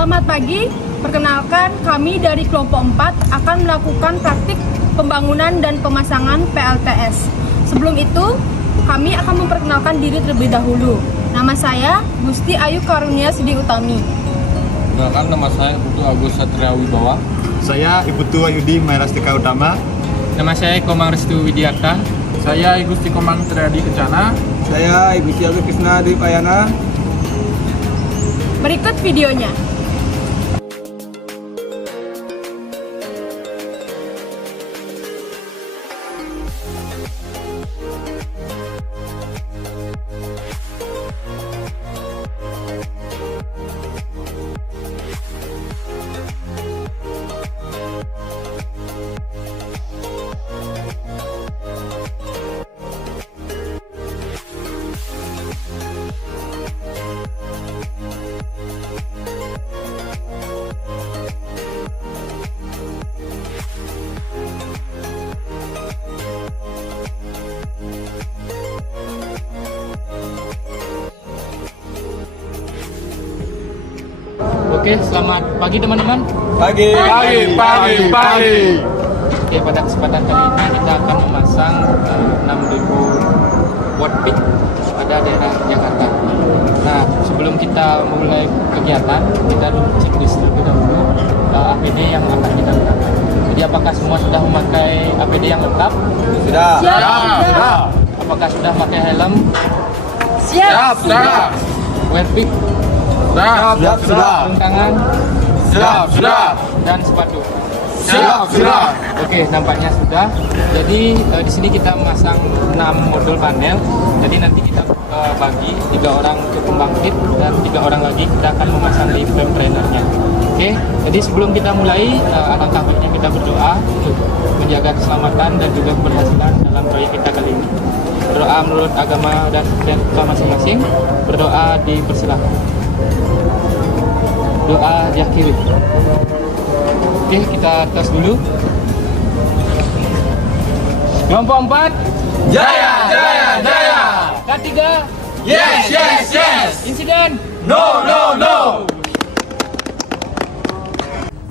Selamat pagi, perkenalkan kami dari kelompok 4 akan melakukan praktik pembangunan dan pemasangan PLTS. Sebelum itu, kami akan memperkenalkan diri terlebih dahulu. Nama saya Gusti Ayu Karunia Sidi Utami. Perkenalkan, nama saya Ibu Agus Satria Wibawa. Saya Ibu Tu Wahyudi Mairastika Utama. Nama saya Komang Restu Widiarta. Saya Gusti Komang Triadi Kencana. Saya Ibu Siaga Krisna Dipayana. Berikut videonya. Oke, selamat pagi teman-teman. Pagi. Oke, pada kesempatan kali ini kita akan memasang 6.000 watt peak pada daerah Jakarta. Nah, sebelum kita mulai kegiatan, kita checklist terlebih dahulu APD yang akan kita gunakan. Jadi apakah semua sudah memakai APD yang lengkap? Sudah. Sudah. Apakah sudah pakai helm, Siap. wear peak, Sudah. sarung tangan, Sudah. dan sepatu? Sudah. Oke, nampaknya sudah. Jadi di sini kita memasang 6 modul panel. Jadi nanti kita bagi 3 orang untuk pembangkit dan 3 orang lagi kita akan memasang di frame trainernya. Oke, jadi sebelum kita mulai, alangkah baiknya kita berdoa untuk menjaga keselamatan dan juga keberhasilan dalam proyek kita kali ini. Berdoa menurut agama dan kita masing-masing. Berdoa dipersilakan. Doa diakhiri. Oke, kita tes dulu. Kelompok 4. Jaya. K3. Yes. Insiden. No.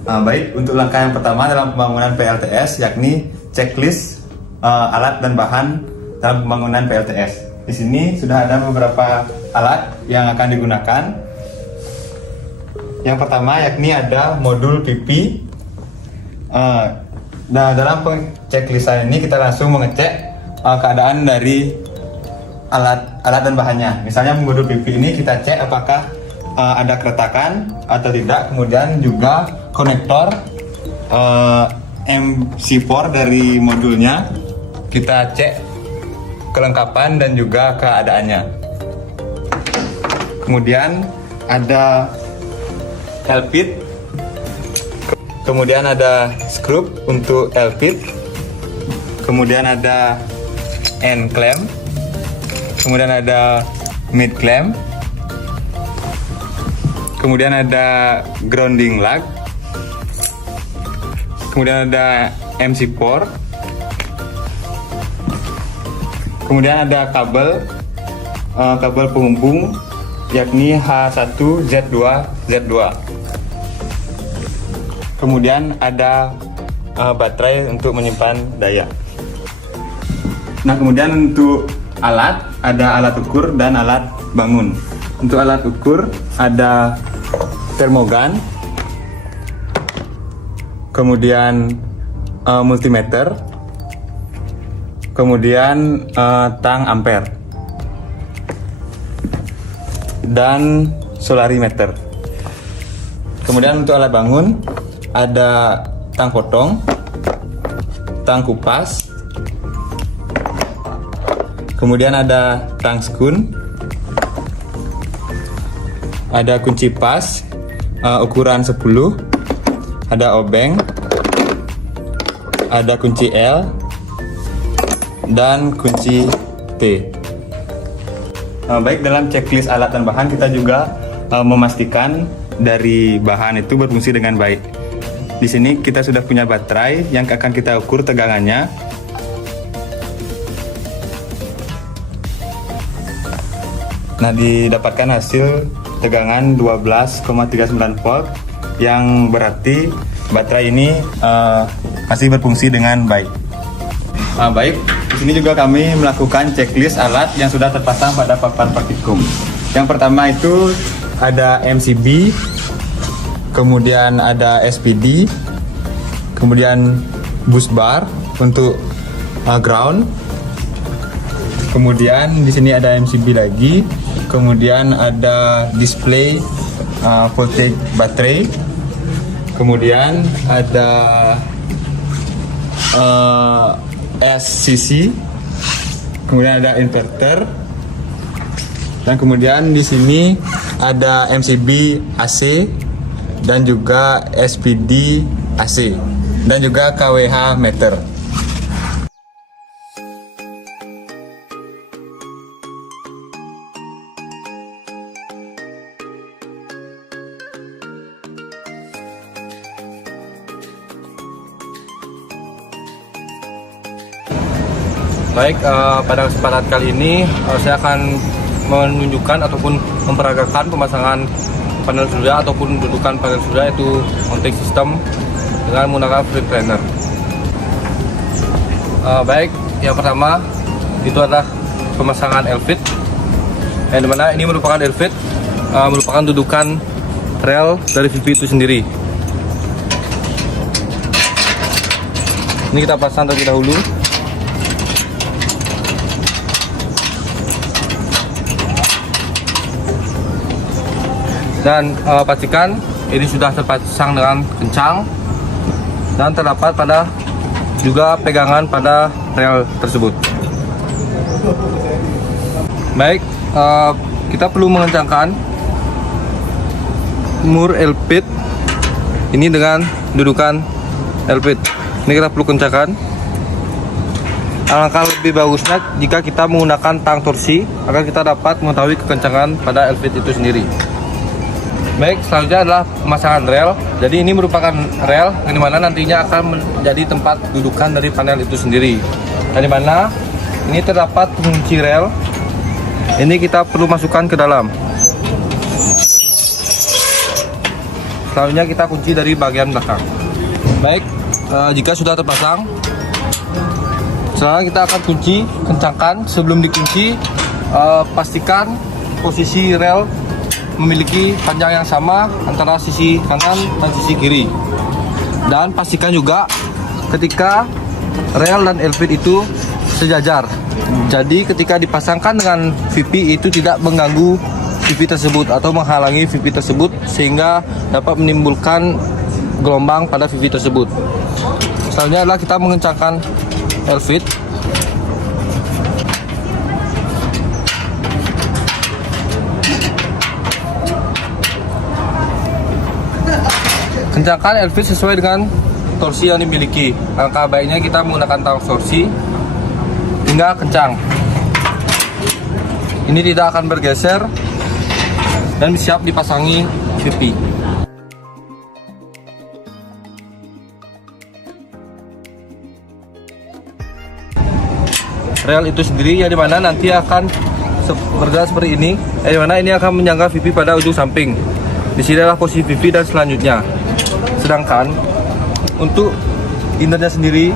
Baik, untuk langkah yang pertama dalam pembangunan PLTS yakni checklist alat dan bahan dalam pembangunan PLTS. Di sini sudah ada beberapa alat yang akan digunakan. Yang pertama yakni ada modul PP. Nah, dalam checklistan ini kita langsung mengecek keadaan dari alat dan bahannya. Misalnya modul PP ini kita cek apakah ada keretakan atau tidak. Kemudian juga konektor MC4 dari modulnya kita cek kelengkapan dan juga keadaannya. Kemudian ada L-pit, kemudian ada skrup untuk L-pit, kemudian ada end clamp, kemudian ada mid clamp, kemudian ada grounding lug, kemudian ada MC4, kemudian ada kabel penghubung yakni H1Z2Z2. Kemudian ada baterai untuk menyimpan daya. Nah, kemudian untuk alat, ada alat ukur dan alat bangun. Untuk alat ukur ada termogan, kemudian multimeter, kemudian tang ampere, dan solarimeter. Kemudian untuk alat bangun ada tang potong, tang kupas, kemudian ada tang skun, ada kunci pas ukuran 10, ada obeng, ada kunci L, dan kunci T. Baik, dalam checklist alat dan bahan kita juga memastikan dari bahan itu berfungsi dengan baik. Di sini kita sudah punya baterai yang akan kita ukur tegangannya. Nah, didapatkan hasil tegangan 12,39 volt, yang berarti baterai ini masih berfungsi dengan baik. Baik, di sini juga kami melakukan checklist alat yang sudah terpasang pada papan praktikum. Yang pertama itu ada MCB, kemudian ada SPD, kemudian bus bar untuk ground. Kemudian di sini ada MCB lagi, kemudian ada display voltage baterai, kemudian ada SCC, kemudian ada inverter, dan kemudian di sini ada MCB AC dan juga SPD AC dan juga KWH meter. Baik, pada kesempatan kali ini saya akan menunjukkan ataupun memperagakan pemasangan panel surya ataupun dudukan panel surya, itu mounting system dengan menggunakan free trainer. Baik, yang pertama itu adalah pemasangan Elfit, yang dimana ini merupakan Elfit, merupakan dudukan rel dari VP itu sendiri. Ini kita pasang terlebih dahulu. Dan pastikan ini sudah terpasang dengan kencang dan terdapat pada juga pegangan pada rel tersebut. Baik, kita perlu mengencangkan mur Elfit ini dengan dudukan Elfit. Ini kita perlu kencangkan. Alangkah lebih bagusnya jika kita menggunakan tang torsi agar kita dapat mengetahui kekencangan pada Elfit itu sendiri. Baik, selanjutnya adalah pemasangan rel. Jadi ini merupakan rel yang dimana nantinya akan menjadi tempat dudukan dari panel itu sendiri. Dan dimana ini terdapat pengunci rel. Ini kita perlu masukkan ke dalam. Selanjutnya kita kunci dari bagian belakang. Baik, jika sudah terpasang, selanjutnya kita akan kunci, kencangkan. Sebelum dikunci, pastikan posisi rel memiliki panjang yang sama antara sisi kanan dan sisi kiri, dan pastikan juga ketika rel dan Elfit itu sejajar. Jadi ketika dipasangkan dengan VP itu tidak mengganggu VP tersebut atau menghalangi VP tersebut sehingga dapat menimbulkan gelombang pada VP tersebut. Selanjutnya adalah kita mengencangkan Elfit. Kencangkan Elfit sesuai dengan torsi yang dimiliki. Alangkah baiknya kita menggunakan tang torsi hingga kencang. Ini tidak akan bergeser dan siap dipasangi VP. Rel itu sendiri yang dimana nanti akan bergerak seperti ini, yang dimana ini akan menyangga VP pada ujung samping. Di sini adalah posisi VP dan selanjutnya. Sedangkan untuk innernya sendiri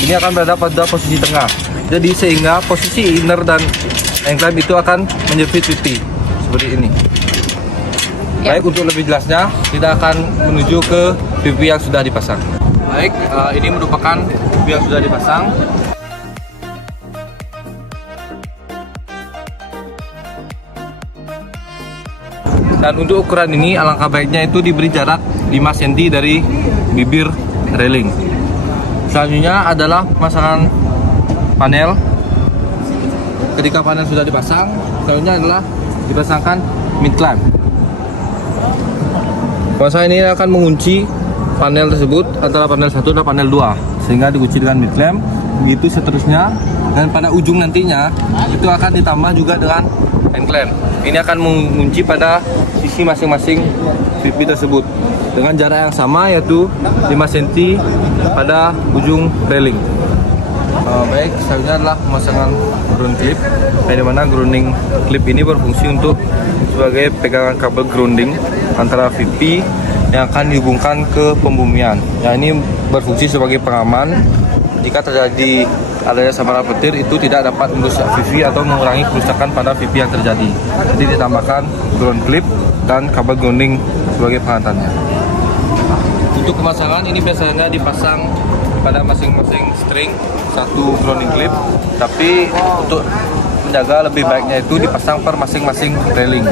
ini akan berada pada posisi tengah. Jadi sehingga posisi inner dan enclave itu akan menjepit VP seperti ini. Baik, untuk lebih jelasnya kita akan menuju ke VP yang sudah dipasang. Baik, ini merupakan VP yang sudah dipasang. Dan untuk ukuran ini alangkah baiknya itu diberi jarak 5 cm dari bibir railing. Selanjutnya adalah pemasangan panel. Ketika panel sudah dipasang, selanjutnya adalah dipasangkan mid clamp. Pemasangan ini akan mengunci panel tersebut antara panel 1 dan panel 2 sehingga dikunci dengan mid clamp. Begitu seterusnya, dan pada ujung nantinya itu akan ditambah juga dengan end clamp. Ini akan mengunci pada sisi masing-masing VP tersebut dengan jarak yang sama, yaitu 5 cm pada ujung railing. Baik, selanjutnya adalah pemasangan ground clip, di mana grounding clip ini berfungsi untuk sebagai pegangan kabel grounding antara VP yang akan dihubungkan ke pembumian. Yang ini berfungsi sebagai pengaman jika terjadi adanya sambaran petir itu tidak dapat merusak VP atau mengurangi kerusakan pada VP yang terjadi. Jadi ditambahkan ground clip dan kabel grounding sebagai pengantarnya. Untuk pemasangan ini biasanya dipasang pada masing-masing string satu grounding clip, tapi untuk menjaga lebih baiknya itu dipasang per masing-masing railing.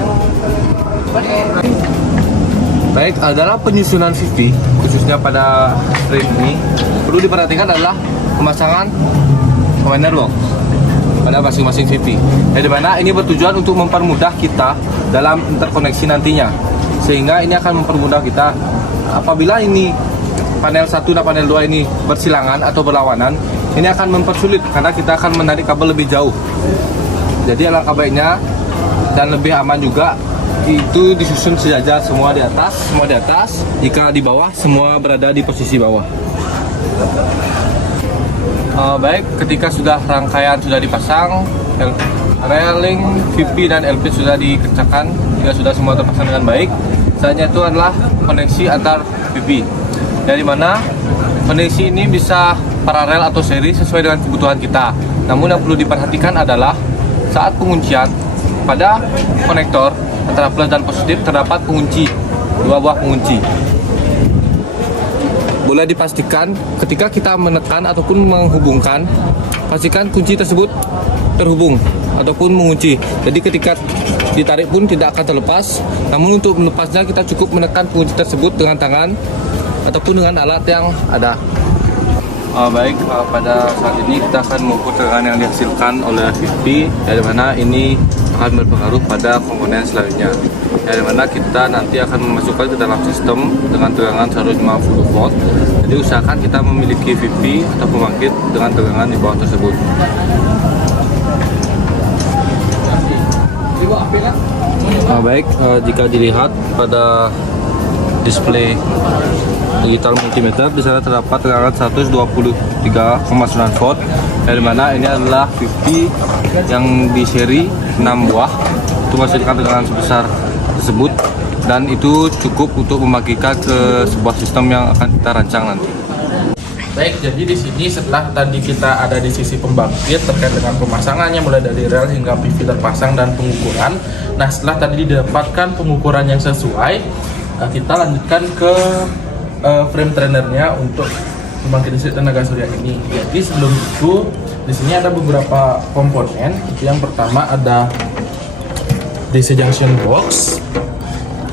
Baik, dalam penyusunan VP khususnya pada string ini perlu diperhatikan adalah pemasangan combiner box pada masing-masing VP. Di mana ini bertujuan untuk mempermudah kita dalam interkoneksi nantinya, sehingga ini akan mempermudah kita apabila ini panel 1 dan panel 2 ini bersilangan atau berlawanan, ini akan mempersulit karena kita akan menarik kabel lebih jauh. Jadi alangkah baiknya dan lebih aman juga itu disusun sejajar, semua di atas, jika di bawah semua berada di posisi bawah. Baik, ketika sudah rangkaian sudah dipasang, railing, VP dan LP sudah dikencangkan, jika sudah semua terpasang dengan baik, selanjutnya itu adalah koneksi antar VP. Dari mana koneksi ini bisa paralel atau seri sesuai dengan kebutuhan kita. Namun yang perlu diperhatikan adalah saat penguncian pada konektor antara plus dan positif terdapat pengunci, 2 buah pengunci. Boleh dipastikan ketika kita menekan ataupun menghubungkan, pastikan kunci tersebut terhubung ataupun mengunci. Jadi ketika ditarik pun tidak akan terlepas. Namun untuk melepasnya kita cukup menekan kunci tersebut dengan tangan ataupun dengan alat yang ada. Baik, pada saat ini kita akan mengukur tegangan yang dihasilkan oleh VP, dari mana ini akan berpengaruh pada komponen selanjutnya. Dari mana kita nanti akan memasukkan ke dalam sistem dengan tegangan 150 volt. Jadi usahakan kita memiliki VP atau pembangkit dengan tegangan di bawah tersebut. Baik, jika dilihat pada display digital multimeter, di sana terdapat tegangan 123,9 volt, dari mana ini adalah VP yang di seri 6 buah itu menghasilkan tegangan sebesar tersebut, dan itu cukup untuk membagikan ke sebuah sistem yang akan kita rancang nanti. Baik, jadi di sini setelah tadi kita ada di sisi pembangkit terkait dengan pemasangannya mulai dari rel hingga PV terpasang dan pengukuran. Nah, setelah tadi didapatkan pengukuran yang sesuai, kita lanjutkan ke frame trainernya untuk pembangkit listrik tenaga surya ini. Jadi sebelum itu di sini ada beberapa komponen. Yang pertama ada DC junction box,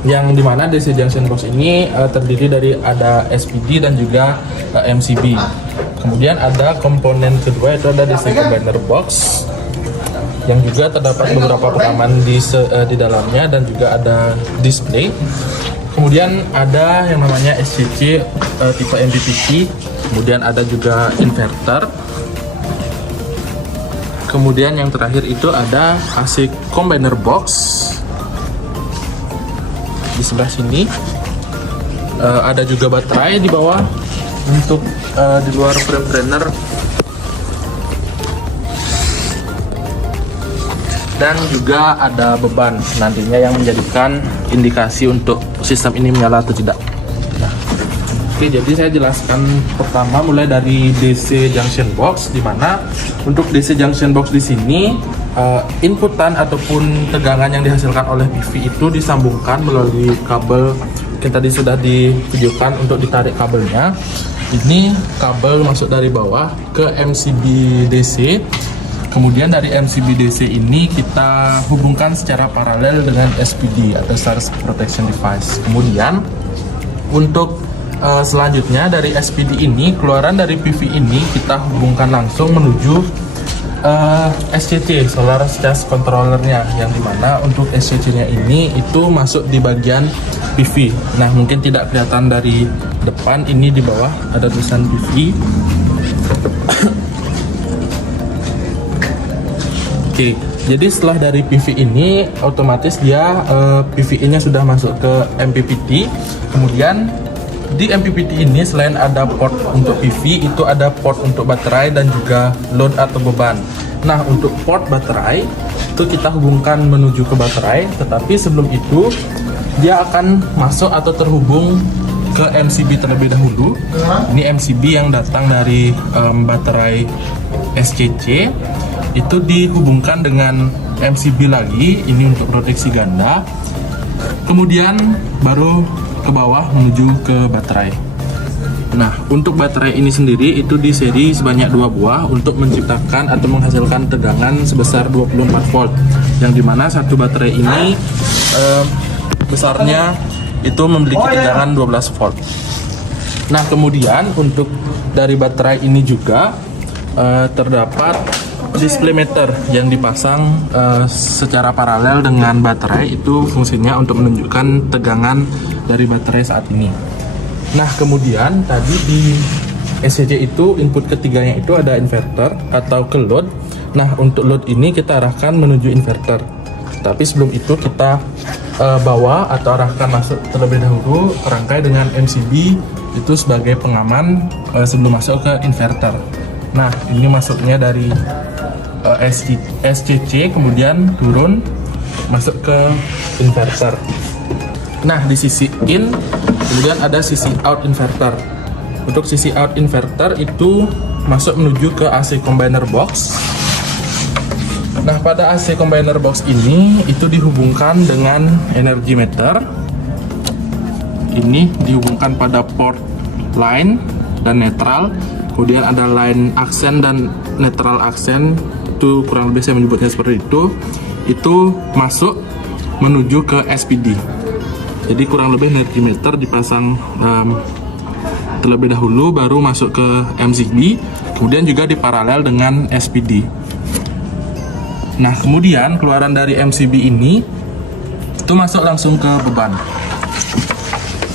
yang dimana DC junction box ini terdiri dari ada SPD dan juga MCB. Kemudian ada komponen kedua itu ada DC combiner box, yang juga terdapat beberapa pengaman di dalamnya dan juga ada display. Kemudian ada yang namanya SCC tipe MPPT, kemudian ada juga inverter. Kemudian yang terakhir itu ada AC combiner box. Di sebelah sini ada juga baterai di bawah untuk di luar frame trainer. Dan juga ada beban nantinya yang menjadikan indikasi untuk sistem ini menyala atau tidak. Nah, oke, jadi saya jelaskan pertama mulai dari DC junction box, di mana untuk DC junction box di sini inputan ataupun tegangan yang dihasilkan oleh PV itu disambungkan melalui kabel yang tadi sudah divideokan untuk ditarik kabelnya. Ini kabel masuk dari bawah ke MCB DC. Kemudian dari MCB DC ini kita hubungkan secara paralel dengan SPD atau Surge Protection Device. Kemudian untuk selanjutnya dari SPD ini, keluaran dari PV ini kita hubungkan langsung menuju SCC, Solar Charge Controllernya, yang dimana untuk SCC-nya ini itu masuk di bagian PV. Nah, mungkin tidak kelihatan dari depan, ini di bawah ada tulisan PV. Oke, jadi setelah dari PV ini otomatis dia PVI-nya sudah masuk ke MPPT. Kemudian di MPPT ini selain ada port untuk PV, itu ada port untuk baterai dan juga load atau beban. Nah, untuk port baterai itu kita hubungkan menuju ke baterai, tetapi sebelum itu dia akan masuk atau terhubung ke MCB terlebih dahulu. Ini MCB yang datang dari baterai SCC, itu dihubungkan dengan MCB lagi, ini untuk proteksi ganda. Kemudian baru ke bawah menuju ke baterai. Nah, untuk baterai ini sendiri itu di seri sebanyak 2 buah untuk menciptakan atau menghasilkan tegangan sebesar 24 volt, yang dimana satu baterai ini besarnya itu memiliki tegangan 12 volt. Nah, kemudian untuk dari baterai ini juga terdapat display meter yang dipasang secara paralel dengan baterai, itu fungsinya untuk menunjukkan tegangan dari baterai saat ini. Nah, kemudian tadi di SCC itu input ketiganya itu ada inverter atau ke load. Nah, untuk load ini kita arahkan menuju inverter. Tapi sebelum itu kita bawa atau arahkan masuk terlebih dahulu rangkai dengan MCB itu sebagai pengaman sebelum masuk ke inverter. Nah, ini masuknya dari SCC kemudian turun masuk ke inverter. Nah, di sisi in kemudian ada sisi out inverter. Untuk sisi out inverter itu masuk menuju ke AC combiner box. Nah, pada AC combiner box ini itu dihubungkan dengan energy meter. Ini dihubungkan pada port line dan netral. Kemudian ada line aksen dan netral aksen, itu kurang lebih saya menyebutnya seperti itu. Itu masuk menuju ke SPD. Jadi kurang lebih energy meter dipasang terlebih dahulu, baru masuk ke MCB, kemudian juga diparalel dengan SPD. Nah, kemudian keluaran dari MCB ini itu masuk langsung ke beban.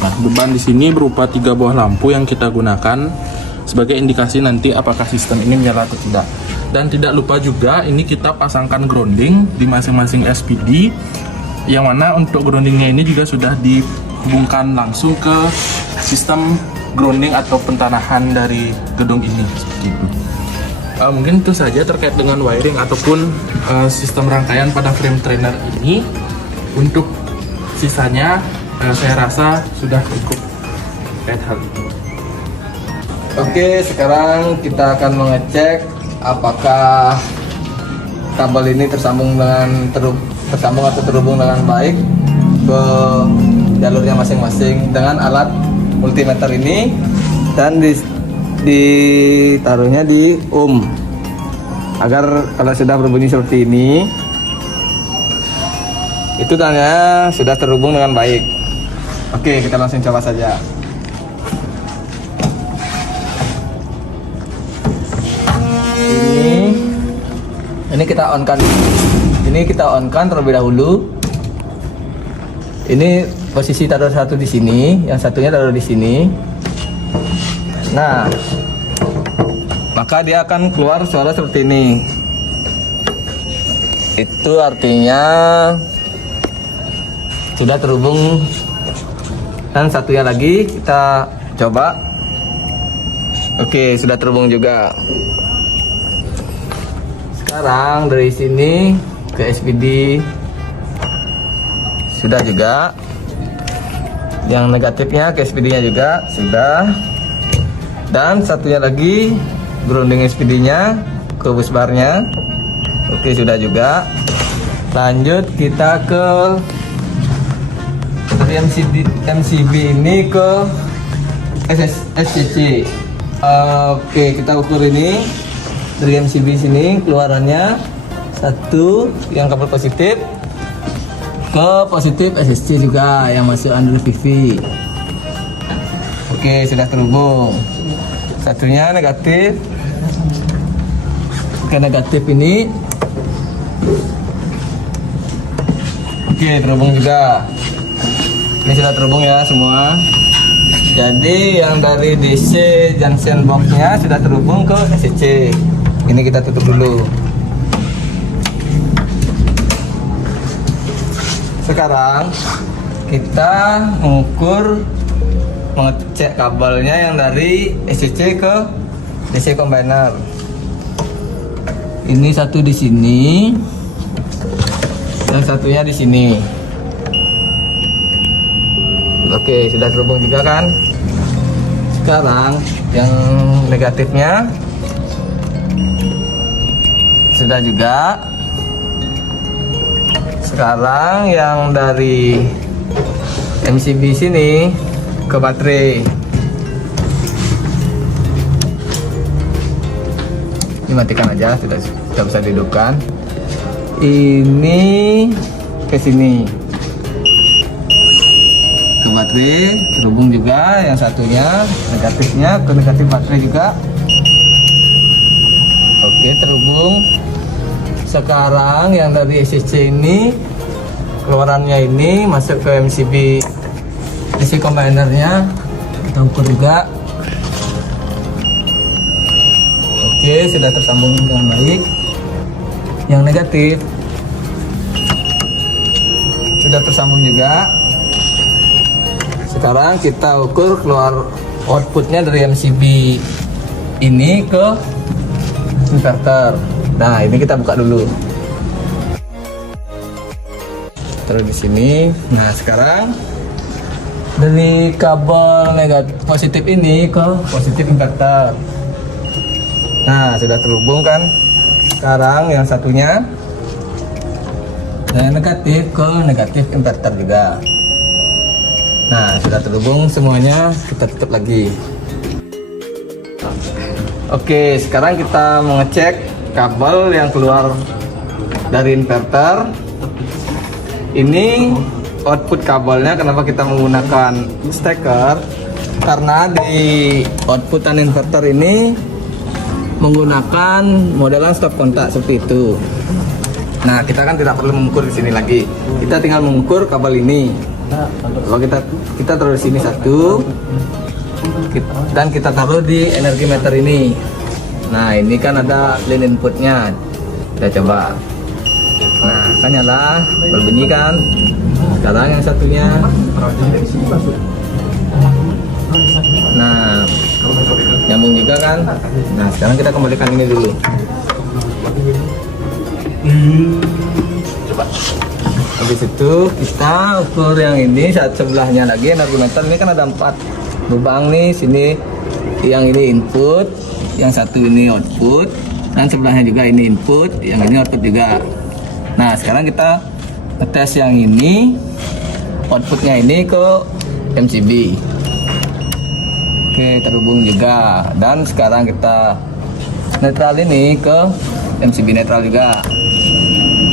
Nah, beban di sini berupa 3 buah lampu yang kita gunakan sebagai indikasi nanti apakah sistem ini menyala atau tidak. Dan tidak lupa juga ini kita pasangkan grounding di masing-masing SPD, yang mana untuk groundingnya ini juga sudah dihubungkan langsung ke sistem grounding atau pentanahan dari gedung ini seperti itu. Mungkin itu saja terkait dengan wiring ataupun sistem rangkaian pada frame trainer ini. Untuk sisanya saya rasa sudah cukup terkait hal ini. Oke, sekarang kita akan mengecek apakah kabel ini tersambung atau terhubung dengan baik ke jalurnya masing-masing dengan alat multimeter ini, dan ditaruhnya di ohm agar kalau sudah berbunyi seperti ini itu tandanya sudah terhubung dengan baik. Oke, kita langsung coba saja. Ini kita on kan. Ini kita on kan terlebih dahulu. Ini posisi taruh satu di sini, yang satunya taruh di sini. Nah, maka dia akan keluar suara seperti ini. Itu artinya sudah terhubung. Dan satunya lagi kita coba. Oke, sudah terhubung juga. Sekarang dari sini ke SPD sudah juga. Yang negatifnya ke SPD-nya juga sudah. Dan satunya lagi grounding SPD-nya ke busbarnya. Oke, sudah juga. Lanjut kita ke dari MCB ini ke SCC. Oke, kita ukur ini dari MCB sini keluarannya satu yang kabel positif ke positif SSC juga yang masuk under PV. Oke, sudah terhubung. Satunya negatif ke negatif ini. Oke, terhubung juga. Ini sudah terhubung ya semua. Jadi yang dari DC junction box-nya sudah terhubung ke SCC. Ini kita tutup dulu. Sekarang kita mengukur mengecek kabelnya yang dari SCC ke DC combiner. Ini satu di sini, yang satunya di sini. Oke, sudah terhubung juga kan? Sekarang yang negatifnya sudah juga. Sekarang yang dari MCB sini ke baterai. Ini matikan aja, sudah bisa dihidupkan. Ini ke sini ke baterai, terhubung juga. Yang satunya negatifnya ke negatif baterai juga. Oke, terhubung. Sekarang yang dari SCC ini, keluarannya ini masuk ke MCB DC combinernya, kita ukur juga. Oke, sudah tersambung dengan baik. Yang negatif sudah tersambung juga. Sekarang kita ukur keluar outputnya dari MCB ini ke inverter. Nah, ini kita buka dulu. Terus di sini. Nah, sekarang dari kabel negatif positif ini ke positif inverter. Nah, sudah terhubung kan? Sekarang yang satunya dari negatif ke negatif inverter juga. Nah, sudah terhubung semuanya, kita tutup lagi. Oke, sekarang kita mengecek kabel yang keluar dari inverter. Ini output kabelnya. Kenapa kita menggunakan steker? Karena di outputan inverter ini menggunakan modelan stop kontak seperti itu. Nah, kita kan tidak perlu mengukur di sini lagi. Kita tinggal mengukur kabel ini. Kalau kita taruh di sini satu, dan kita taruh di energi meter ini. Nah, ini kan ada line inputnya. Kita coba. Nah, kan nyala, berbunyi kan. Sekarang yang satunya. Nah, nyambung juga kan. Nah, sekarang kita kembalikan ini dulu. Coba. Habis itu kita ukur yang ini saat sebelahnya lagi energi meter. Ini kan ada 4 lubang nih. Sini yang ini input, yang satu ini output, dan sebelahnya juga ini input, yang ini output juga. Nah, sekarang kita ngetes yang ini, outputnya ini ke MCB. Oke, terhubung juga. Dan sekarang kita netral ini ke MCB netral juga.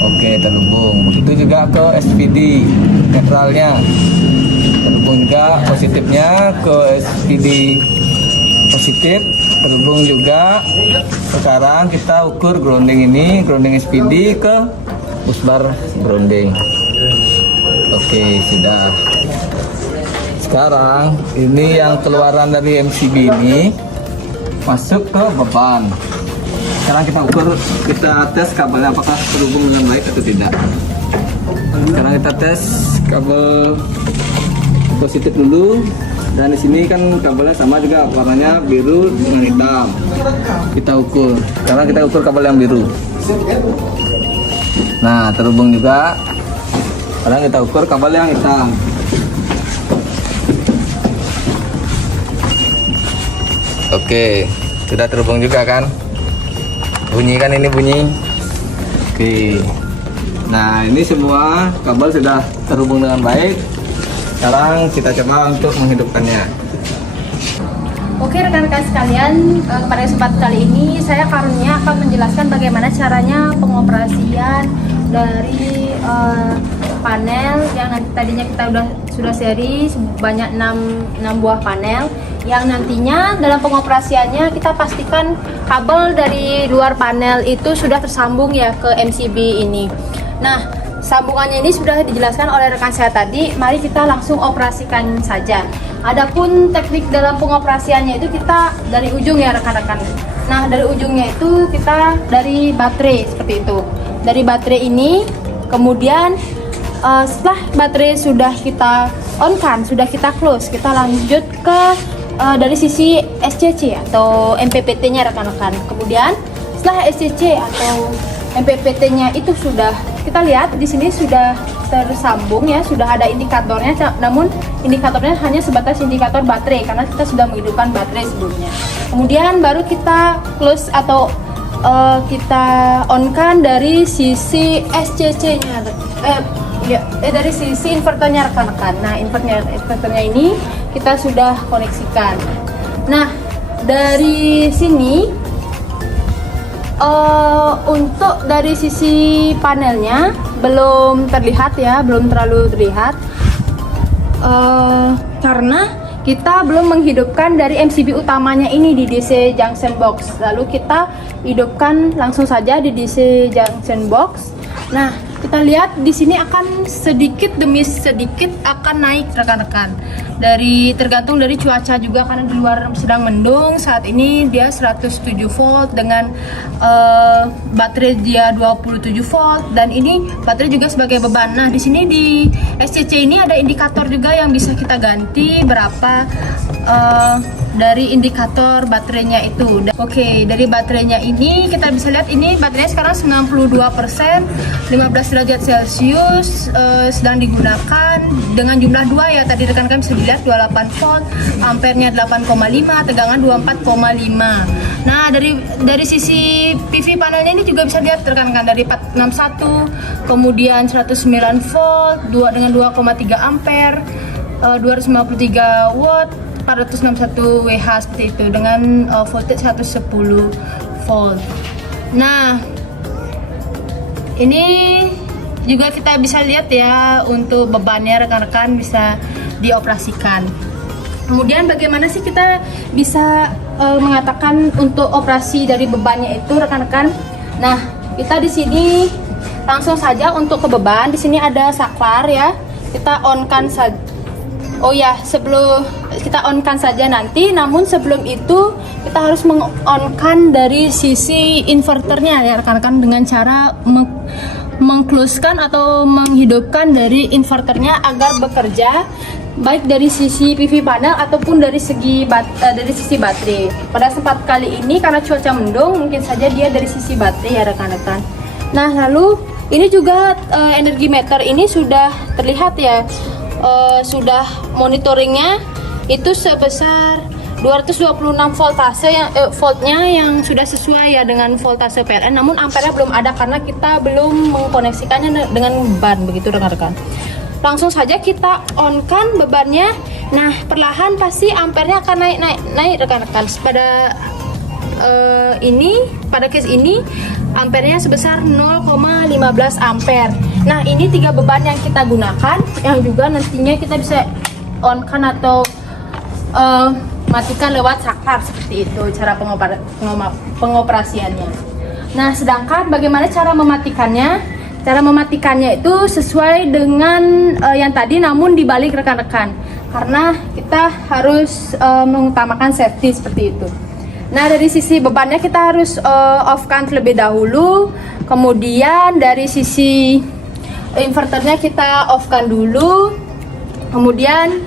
Oke, terhubung. Begitu juga ke SPD netralnya. Terhubung juga positifnya ke SPD positif. Terhubung juga. Sekarang kita ukur grounding ini, grounding SPD ke busbar grounding. Oke, sudah. Sekarang ini yang keluaran dari MCB ini masuk ke beban. Sekarang kita ukur, kita tes kabelnya apakah terhubung dengan baik atau tidak. Sekarang kita tes kabel positif dulu. Dan di sini kan kabelnya sama juga, warnanya biru dengan hitam. Kita ukur. Sekarang kita ukur kabel yang biru. Nah, terhubung juga. Sekarang kita ukur kabel yang hitam. Oke, sudah terhubung juga kan? Bunyi kan ini bunyi. Oke. Nah, ini semua kabel sudah terhubung dengan baik. Sekarang kita coba untuk menghidupkannya. Oke rekan-rekan sekalian, pada kesempatan kali ini saya Karunia akan menjelaskan bagaimana caranya pengoperasian dari panel yang tadinya kita sudah seri sebanyak 6 buah panel, yang nantinya dalam pengoperasiannya kita pastikan kabel dari luar panel itu sudah tersambung ya ke MCB ini. Nah, sambungannya ini sudah dijelaskan oleh rekan saya tadi. Mari kita langsung operasikan saja. Adapun teknik dalam pengoperasiannya itu kita dari ujung ya rekan-rekan. Nah, dari ujungnya itu kita dari baterai seperti itu. Dari baterai ini, kemudian setelah baterai sudah kita on kan, sudah kita close. Kita lanjut ke dari sisi SCC atau MPPT-nya rekan-rekan. Kemudian setelah SCC atau MPPT-nya itu sudah kita lihat di sini sudah tersambung ya, sudah ada indikatornya. Namun indikatornya hanya sebatas indikator baterai karena kita sudah menghidupkan baterai sebelumnya. Kemudian baru kita close atau kita on-kan dari sisi SCC-nya, dari sisi inverternya rekan-rekan. Nah, inverternya ini kita sudah koneksikan. Nah, dari sini untuk dari sisi panelnya belum terlihat ya, belum terlalu terlihat karena kita belum menghidupkan dari MCB utamanya ini di DC junction box. Lalu kita hidupkan langsung saja di DC junction box. Nah, kita lihat di sini akan sedikit demi sedikit akan naik rekan-rekan. Tergantung dari cuaca juga karena di luar sedang mendung. Saat ini dia 107 volt dengan baterai dia 27 volt dan ini baterai juga sebagai beban. Nah, di sini di SCC ini ada indikator juga yang bisa kita ganti berapa dari indikator baterainya itu. Oke, dari baterainya ini kita bisa lihat ini baterainya sekarang 92%, 15 derajat Celcius sedang digunakan dengan jumlah 2 ya, tadi rekan-rekan bisa dilihat 28 volt, ampernya 8,5, tegangan 24,5. Nah, dari sisi PV panelnya ini juga bisa lihat rekan-rekan dari 461, kemudian 109 volt, dengan 2,3 ampere, 253 watt, 461 WH seperti itu dengan voltage 110 volt. Nah, ini juga kita bisa lihat ya untuk bebannya rekan-rekan bisa dioperasikan. Kemudian bagaimana sih kita bisa mengatakan untuk operasi dari bebannya itu rekan-rekan? Nah, kita di sini langsung saja untuk ke beban. Di sini ada saklar ya. Kita on-kan saja. Oh ya, sebelum kita on-kan saja nanti, namun sebelum itu kita harus meng-on-kan dari sisi inverternya ya rekan-rekan dengan cara meng-close-kan atau menghidupkan dari inverternya agar bekerja baik dari sisi PV panel ataupun dari sisi baterai. Pada sempat kali ini karena cuaca mendung mungkin saja dia dari sisi baterai ya rekan-rekan. Nah, lalu ini juga energi meter ini sudah terlihat ya. Sudah monitoringnya itu sebesar 226 voltase voltnya yang sudah sesuai ya dengan voltase PLN, namun ampernya belum ada karena kita belum mengkoneksikannya dengan beban begitu rekan-rekan. Langsung saja kita on-kan bebannya. Nah, perlahan pasti ampernya akan naik rekan-rekan. Pada case ini ampernya sebesar 0,15 ampere. Nah, ini 3 beban yang kita gunakan yang juga nantinya kita bisa on-kan atau matikan lewat saklar seperti itu cara pengoperasiannya. Nah, sedangkan bagaimana cara mematikannya? Cara mematikannya itu sesuai dengan yang tadi namun dibalik rekan-rekan. Karena kita harus mengutamakan safety seperti itu. Nah, dari sisi bebannya kita harus off-kan terlebih dahulu. Kemudian dari sisi inverternya kita off-kan dulu. Kemudian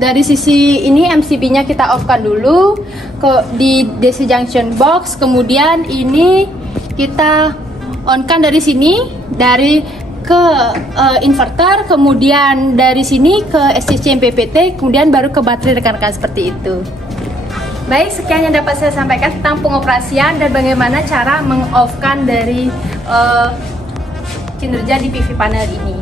dari sisi ini MCB-nya kita off-kan dulu di DC junction box. Kemudian ini kita on-kan dari sini ke inverter, kemudian dari sini ke SCC MPPT, kemudian baru ke baterai rekan-rekan seperti itu. Baik, sekian yang dapat saya sampaikan tentang pengoperasian dan bagaimana cara meng-off-kan dari kinerja di PV panel ini.